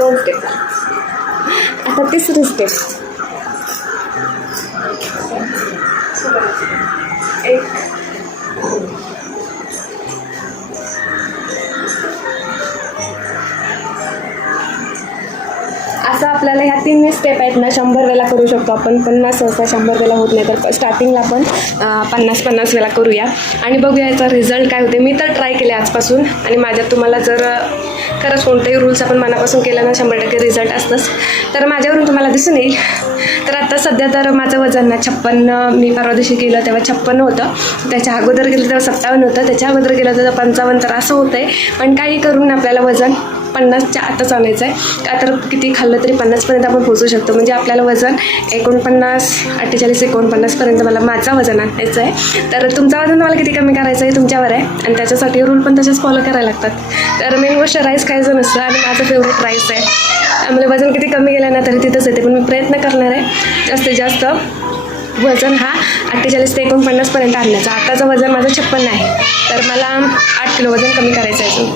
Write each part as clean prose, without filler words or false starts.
2 step. आता 3री step. 1. असं आपल्याला ह्या 3 स्टेप आहेत ना 100 वेळा करू शकतो आपण. 50 सहसा 100 वेळा होत नाही, तर स्टार्टिंगला आपण 50 वेळा करूया आणि बघूया याचा रिझल्ट काय होते. मी तर ट्राय केले आजपासून आणि माझ्यात तुम्हाला जर खरंच कोणतेही रूल्स आपण मनापासून केलं ना 100% रिझल्ट असतंच. तर माझ्यावरून तुम्हाला दिसून येईल. तर आता सध्या तर माझं वजन ना 56, मी परवा दिवशी केलं तेव्हा 56 होतं, त्याच्या अगोदर केलं तेव्हा 57 होतं, त्याच्या अगोदर केलं तेव्हा 55. तर असं होतं आहे. पण काही करून आपल्याला वजन 50च्या आतच आणायचं आहे. का तर किती खाल्लं तरी 50पर्यंत आपण पोहोचू शकतो. म्हणजे आपल्याला वजन 49, 48, 49पर्यंत मला माझं वजन आणायचं आहे. तर तुमचं वजन तुम्हाला किती कमी करायचं आहे तुमच्यावर आहे आणि त्याच्यासाठी रूल पण तसेच फॉलो करायला लागतात. तर मेन गोष्ट राईस खायचं नसतं आणि माझं फेवरेट राईस आहे. त्यामुळे वजन किती कमी गेलं ना तरी तिथंच येते. पण मी प्रयत्न करणार आहे जास्तीत जास्त वजन हा 48 ते 49पर्यंत आणण्याचा. आताचं वजन माझं 56 आहे, तर मला 8 किलो वजन कमी करायचं आहे.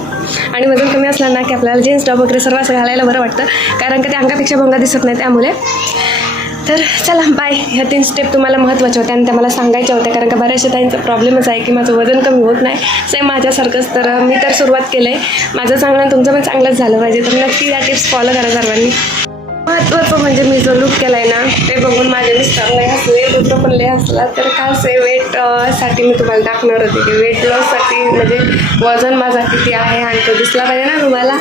आणि वजन कमी असलं ना की आपल्याला जीन्स टॉप वगैरे सर्व असं घालायला बरं वाटतं, कारण की ते अंगापेक्षा भंगा दिसत नाही त्यामुळे. तर चला बाय. ह्या 3 स्टेप तुम्हाला महत्त्वाच्या होत्या आणि त्या मला सांगायच्या होत्या, कारण का बऱ्याचशा ताईंचा प्रॉब्लेमच आहे की माझं वजन कमी होत नाही, सेम माझ्यासारखंच. तर मी तर सुरुवात केलं आहे. माझं चांगलं तुमचं पण चांगलंच झालं पाहिजे. तर नक्की या टिप्स फॉलो करा सर्वांनी. महत्त्वाचं म्हणजे मी जो लुक केला आहे ना ते बघून माझे मिस्टर लय हसले, दुसरं पण लय हसला. तर खास आहे वेटसाठी मी तुम्हाला दाखवणार होते की वेट लॉससाठी म्हणजे वजन माझा किती आहे आणि तो दिसला पाहिजे ना तुम्हाला.